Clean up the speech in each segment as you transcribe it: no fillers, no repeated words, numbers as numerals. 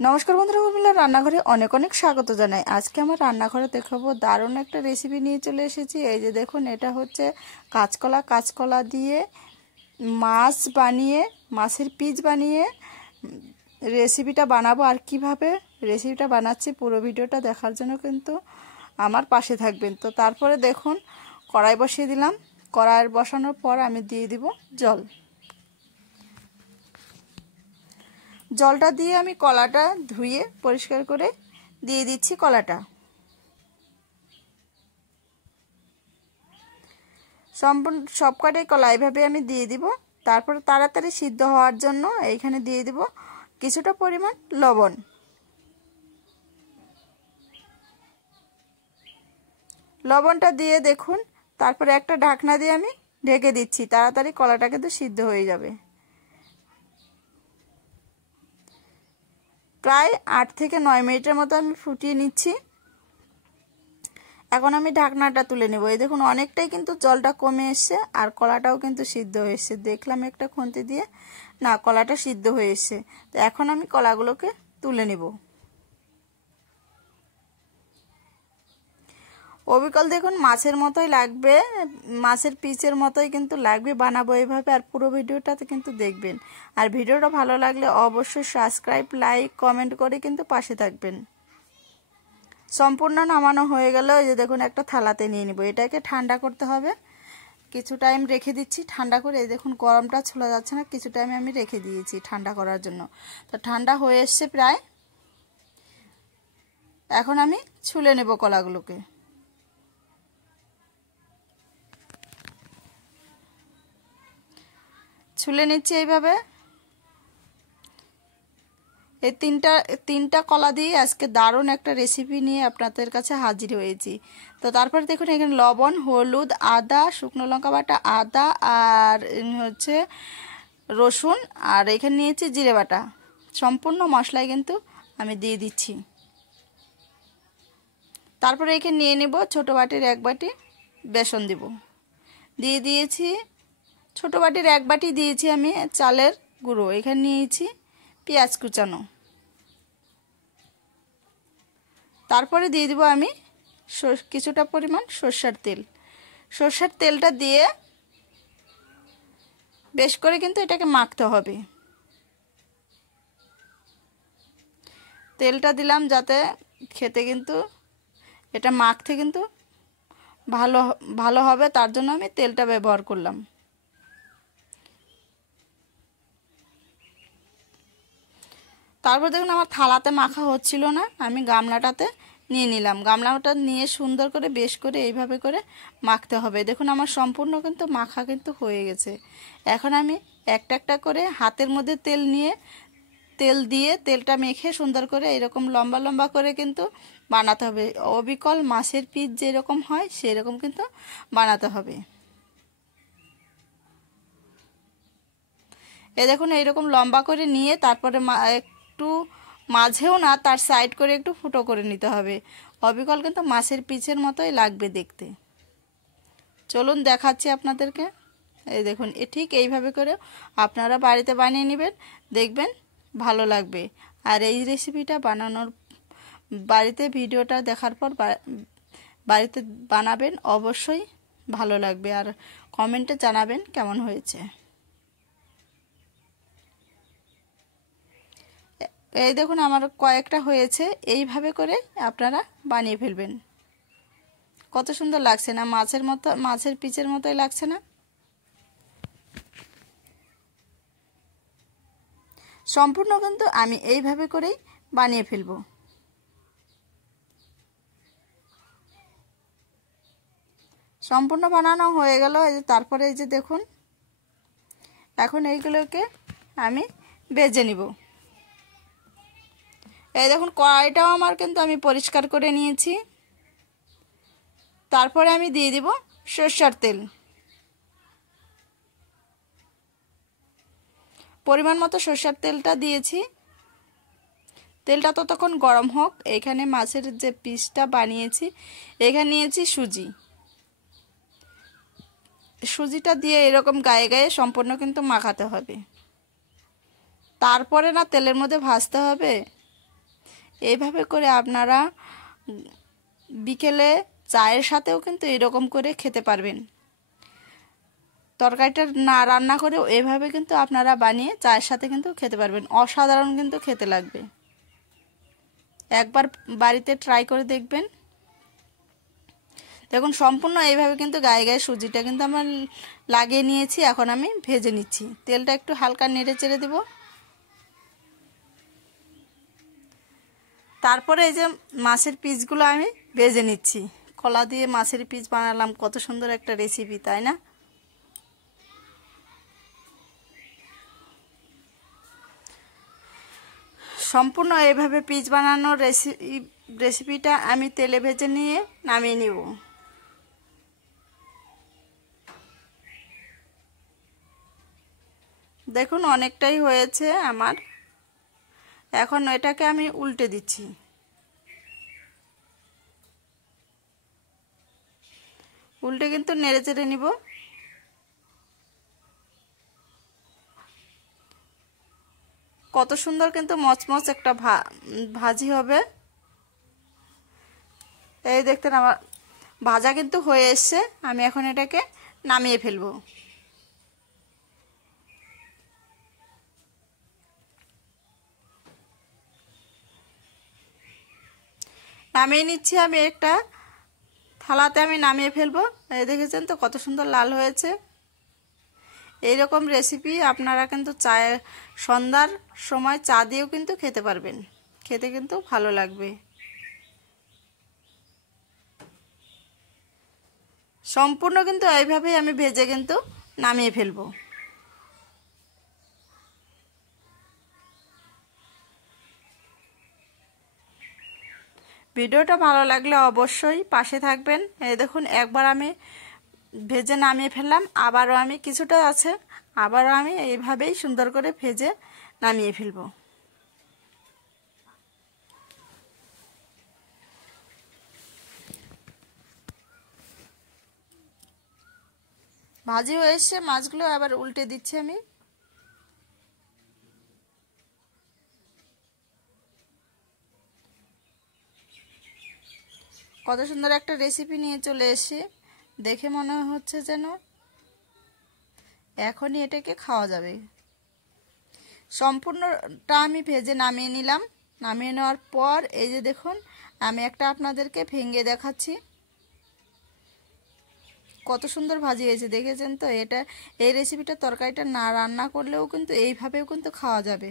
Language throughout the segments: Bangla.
নমস্কার বন্ধুরা, উর্মিলা রান্নাঘরে অনেক অনেক স্বাগত জানাই। আজকে আমার রান্নাঘরে দেখাবো দারুণ একটা রেসিপি নিয়ে চলে এসেছি। এই যে দেখুন, এটা হচ্ছে কাঁচকলা দিয়ে মাছ বানিয়ে, মাছের পিস বানিয়ে রেসিপিটা বানাবো। আর কিভাবে রেসিপিটা বানাচ্ছি পুরো ভিডিওটা দেখার জন্য কিন্তু আমার পাশে থাকবেন। তো তারপরে দেখুন, কড়াই বসিয়ে দিলাম। কড়াই বসানোর পর আমি দিয়ে দিব জল। জলটা দিয়ে আমি কলাটা ধুয়ে পরিষ্কার করে দিয়ে দিচ্ছি। কলাটা সম্পূর্ণ সবকটাই কলা এইভাবে আমি দিয়ে দিব। তারপর তাড়াতাড়ি সিদ্ধ হওয়ার জন্য এইখানে দিয়ে দিব কিছুটা পরিমাণ লবণ। লবণটা দিয়ে দেখুন, তারপরে একটা ঢাকনা দিয়ে আমি ঢেকে দিচ্ছি। তাড়াতাড়ি কলাটা কিন্তু সিদ্ধ হয়ে যাবে। প্রায় 8 থেকে 9 মিনিটের মতো আমি ফুটিয়ে নিচ্ছি। এখন আমি ঢাকনাটা তুলে নেব। এই দেখুন, অনেকটাই কিন্তু জলটা কমে এসছে আর কলাটাও কিন্তু সিদ্ধ হয়ে এসছে। দেখলাম একটা খুন্তি দিয়ে, না, কলাটা সিদ্ধ হয়ে এসছে। তো এখন আমি কলাগুলোকে তুলে নেব। অবিকল দেখুন মাছের মতোই লাগবে, মাছের পিসের মতোই কিন্তু লাগবে। বানাবো এইভাবে। আর পুরো ভিডিওটাতে কিন্তু দেখবেন। আর ভিডিওটা ভালো লাগলে অবশ্যই সাবস্ক্রাইব, লাইক, কমেন্ট করে কিন্তু পাশে থাকবেন। সম্পূর্ণ নামানো হয়ে গেল। এই যে দেখুন, একটা থালাতে নিয়ে নিব। এটাকে ঠান্ডা করতে হবে। কিছু টাইম রেখে দিচ্ছি ঠান্ডা করে। এই দেখুন, গরমটা চলে যাচ্ছে না, কিছু টাইম আমি রেখে দিয়েছি ঠান্ডা করার জন্য। তো ঠান্ডা হয়ে এসছে প্রায়। এখন আমি ছুলে নেব কলাগুলোকে। ছুলে নিচ্ছি এইভাবে। এই তিনটা কলা দিয়ে আজকে দারুণ একটা রেসিপি নিয়ে আপনাদের কাছে হাজির হয়েছি। তো তারপরে দেখুন, এখানে লবণ, হলুদ, আদা, শুকনো লঙ্কা বাটা, আদা আর হচ্ছে রসুন, আর এখানে নিয়েছি জিরে বাটা। সম্পূর্ণ মশলাই কিন্তু আমি দিয়ে দিচ্ছি। তারপরে এখানে নিয়ে নেব ছোটো বাটির 1 বাটি বেসন দিব। দিয়ে দিয়েছি ছোটো বাটির 1 বাটি দিয়েছি আমি চালের গুঁড়ো। এখানে নিয়েছি পেঁয়াজ কুচানো। তারপরে দিয়ে দিব আমি কিছুটা পরিমাণ সরষের তেল। সরষের তেলটা দিয়ে বেশ করে কিন্তু এটাকে মাখতে হবে। তেলটা দিলাম যাতে খেতে কিন্তু এটা মাখতে কিন্তু ভালো হবে, তার জন্য আমি তেলটা ব্যবহার করলাম। তারপর দেখুন, আমার থালাতে মাখা হচ্ছিল না, আমি গামলাটাতে নিয়ে নিলাম। গামলাটা নিয়ে সুন্দর করে বেশ করে এইভাবে করে মাখতে হবে। দেখুন, আমার সম্পূর্ণ কিন্তু মাখা কিন্তু হয়ে গেছে। এখন আমি একটা একটা করে হাতের মধ্যে তেল দিয়ে তেলটা মেখে সুন্দর করে এরকম লম্বা লম্বা করে কিন্তু বানাতে হবে। অবিকল মাছের পিস যেরকম হয় সেরকম কিন্তু বানাতে হবে। দেখুন, এইরকম লম্বা করে নিয়ে তারপরে একটু মাঝেও না, তার সাইড করে একটু ফুটো করে নিতে হবে। অবিকল কিন্তু মাছের পিসের মতোই লাগবে দেখতে। চলুন দেখাচ্ছি আপনাদেরকে। এই দেখুন, ঠিক এইভাবে করে আপনারা বাড়িতে বানিয়ে নেবেন, দেখবেন ভালো লাগবে। আর এই রেসিপিটা বানানোর বাড়িতে ভিডিওটা দেখার পর বাড়িতে বানাবেন, অবশ্যই ভালো লাগবে। আর কমেন্টে জানাবেন কেমন হয়েছে। এই দেখুন, আমার কয়েকটা হয়েছে। এইভাবে করে আপনারা বানিয়ে ফেলবেন। কত সুন্দর লাগছে না? মাছের পিচের মতোই লাগছে না? সম্পূর্ণ কিন্তু আমি এইভাবে করেই বানিয়ে ফেলব। সম্পূর্ণ বানানো হয়ে গেল। তারপরে এই যে দেখুন, এখন এইগুলোকে আমি ভেজে নিব। এই দেখুন, কড়াইটাও আমার কিন্তু আমি পরিষ্কার করে নিয়েছি। তারপরে আমি দিয়ে দিব সরষের তেল। পরিমাণ মতো সরষের তেলটা দিয়েছি। তেলটা ততক্ষণ গরম হোক। এখানে মাছের যে পিসটা বানিয়েছি, এখানে নিয়েছি সুজিটা দিয়ে এরকম গায়ে গায়ে সম্পূর্ণ কিন্তু মাখাতে হবে। তারপরে না তেলের মধ্যে ভাজতে হবে, এইভাবে করে আপনারা বিকেলে চায়ের সাথেও কিন্তু এরকম করে খেতে পারবেন। তরকারিটা না রান্না করেও এভাবে কিন্তু আপনারা বানিয়ে চায়ের সাথে কিন্তু খেতে পারবেন। অসাধারণ কিন্তু খেতে লাগবে। একবার বাড়িতে ট্রাই করে দেখবেন। দেখুন সম্পূর্ণ এইভাবে কিন্তু গায়ে গায়ে সুজিটা কিন্তু আমরা লাগিয়ে নিয়েছি। এখন আমি ভেজে নিচ্ছি। তেলটা একটু হালকা নেড়ে চেড়ে দেব। তারপরে এই যে মাছের পিসগুলো আমি ভেজে নিচ্ছি। কলা দিয়ে মাছের পিস বানালাম, কত সুন্দর একটা রেসিপি, তাই না? সম্পূর্ণ এইভাবে পিস বানানোর রেসিপিটা আমি তেলে ভেজে নিয়ে নামিয়ে নিব। দেখুন অনেকটাই হয়েছে আমার। এখন এটাকে আমি উল্টে দিচ্ছি। উল্টে কিন্তু নেড়ে চেড়ে নিব। কত সুন্দর কিন্তু মচমচ একটা ভাজি হবে। এই দেখতেন আমার ভাজা কিন্তু হয়ে এসছে। আমি এখন এটাকে নামিয়ে ফেলবো। নামিয়ে নিচ্ছি আমি একটা থালাতে, আমি নামিয়ে ফেলবো। এই দেখেছেন তো কত সুন্দর লাল হয়েছে। এইরকম রেসিপি আপনারা কিন্তু সন্ধ্যার সময় চা দিয়েও কিন্তু খেতে পারবেন। খেতে কিন্তু ভালো লাগবে। সম্পূর্ণ কিন্তু এইভাবেই আমি ভেজে কিন্তু নামিয়ে ফেলবো। ভিডিওটা ভালো লাগলে অবশ্যই পাশে থাকবেন। এই দেখুন একবার আমি ভেজে নামিয়ে ফেললাম, আবারও আমি কিছুটা আছে, আবারও আমি এইভাবেই সুন্দর করে ভেজে নামিয়ে ফেলবো। ভাজি হয়ে এসছে মাছগুলো, আবার উল্টে দিচ্ছি আমি। কত সুন্দর একটা রেসিপি নিয়ে চলে এসে দেখে মনে হচ্ছে যেন এখনই এটাকে খাওয়া যাবে। সম্পূর্ণটা আমি ভেজে নামিয়ে নিলাম। নামিয়ে নেওয়ার পর এই যে দেখুন আমি একটা আপনাদেরকে ভেঙে দেখাচ্ছি। কত সুন্দর ভাজি হয়েছে, দেখেছেন তো? এই রেসিপিটা তরকারিটা না রান্না করলেও কিন্তু এইভাবেও কিন্তু খাওয়া যাবে।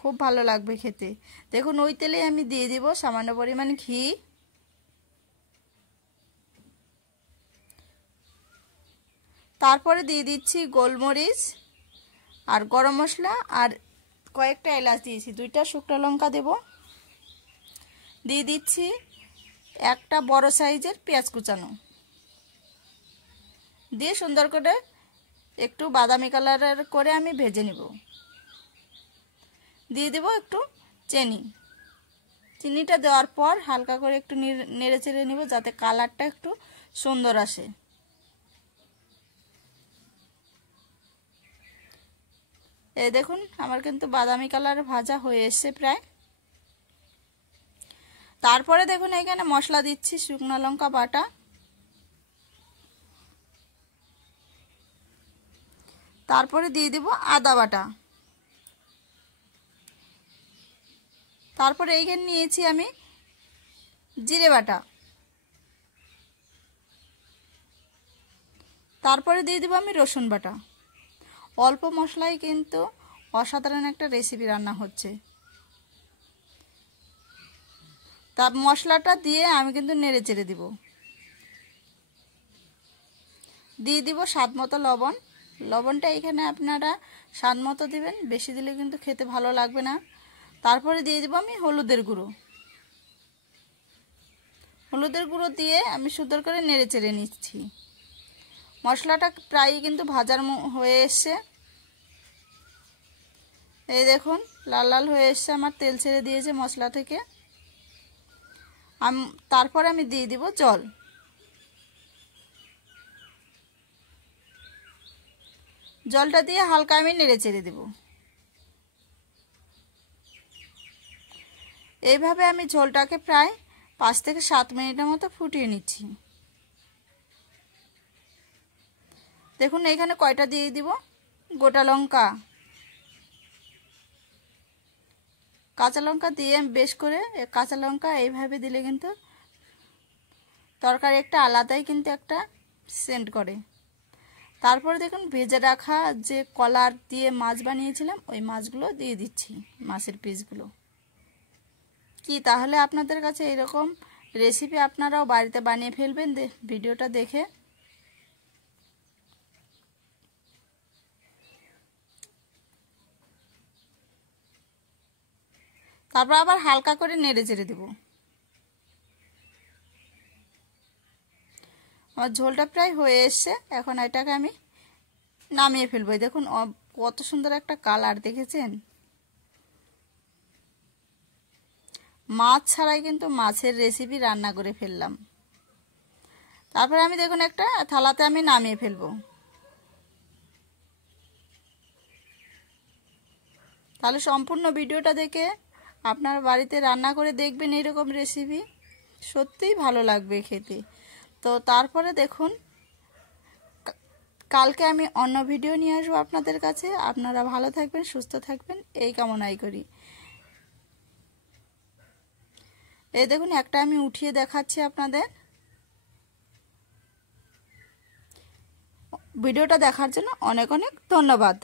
খুব ভালো লাগবে খেতে। দেখুন ওই তেলে আমি দিয়ে দিব সামান্য পরিমাণ ঘি। তারপরে দিয়ে দিচ্ছি গোলমরিচ আর গরম মশলা আর কয়েকটা এলাচ দিয়েছি, 2টা শুকনো লঙ্কা দেব। দিয়ে দিচ্ছি একটা বড় সাইজের পেঁয়াজ কুচানো, দিয়ে সুন্দর করে একটু বাদামি কালারের করে আমি ভেজে নিব। দিয়ে দেব একটু চিনিটা দেওয়ার পর হালকা করে একটু নেড়ে চেড়ে নিব যাতে কালারটা একটু সুন্দর আসে। এই দেখুন আমার কিন্তু বাদামি কালার ভাজা হয়ে এসছে প্রায়। তারপরে দেখুন এখানে মশলা দিচ্ছি, শুকনো লঙ্কা বাটা, তারপরে দিয়ে দেব আদা বাটা, তারপরে এইখানে নিয়েছি আমি জিরে বাটা, তারপরে দিয়ে দেব আমি রসুন বাটা। অল্প মশলায় কিন্তু অসাধারণ একটা রেসিপি রান্না হচ্ছে। তা মশলাটা দিয়ে আমি কিন্তু নেড়ে চেড়ে দিব। দিয়ে দিব স্বাদ মতো লবণ। লবণটা এখানে আপনারা স্বাদ মতো দিবেন, বেশি দিলে কিন্তু খেতে ভালো লাগবে না। তারপরে দিয়ে দিব আমি হলুদের গুঁড়ো। হলুদের গুঁড়ো দিয়ে আমি সুন্দর করে নেড়ে চেড়ে নিচ্ছি। মশলাটা প্রায়ই কিন্তু ভাজার হয়ে এসছে। এই দেখুন লাল লাল হয়ে এসছে, আমার তেল ছেড়ে দিয়েছে মশলা থেকে। তারপরে আমি দিয়ে দিব জল। জলটা দিয়ে হালকা আমি নেড়ে চেড়ে দেব। এইভাবে আমি ঝোলটাকে প্রায় 5 থেকে 7 মিনিটের মতো ফুটিয়ে নিচ্ছি। দেখুন এখানে কয়টা দিয়ে দিব, গোটা লঙ্কা, কাঁচা লঙ্কা দিয়ে বেশ করে, কাঁচা লঙ্কা এইভাবে দিলে কিন্তু তরকারি একটা আলাদাই কিন্তু একটা সেন্ট করে। তারপরে দেখুন ভেজে রাখা যে কলার দিয়ে মাছ বানিয়েছিলাম ওই মাছগুলো দিয়ে দিচ্ছি, মাছের পিসগুলো। কি তাহলে আপনাদের কাছে এরকম রেসিপি আপনারাও বাড়িতে বানিয়ে ফেলবেন ভিডিওটা দেখে। তারপর আবার হালকা করে নেড়ে চেড়ে দেব। আমার ঝোলটা প্রায় হয়ে এসছে, এখন এটাকে আমি নামিয়ে ফেলবো। দেখুন কত সুন্দর একটা কালার, দেখেছেন? মাছ ছাড়াই কিন্তু মাছের রেসিপি রান্না করে ফেললাম। তারপরে আমি দেখুন একটা থালাতে আমি নামিয়ে ফেলবো। তাহলে সম্পূর্ণ ভিডিওটা দেখে আপনার বাড়িতে রান্না করে দেখবেন এইরকম রেসিপি, সত্যিই ভালো লাগবে খেতে। তো তারপরে দেখুন কালকে আমি অন্য ভিডিও নিয়ে আসবো আপনাদের কাছে। আপনারা ভালো থাকবেন, সুস্থ থাকবেন এই কামনাই করি। এই দেখুন একটা আমি উঠিয়ে দেখাচ্ছি আপনাদের। ভিডিওটা দেখার জন্য অনেক অনেক ধন্যবাদ।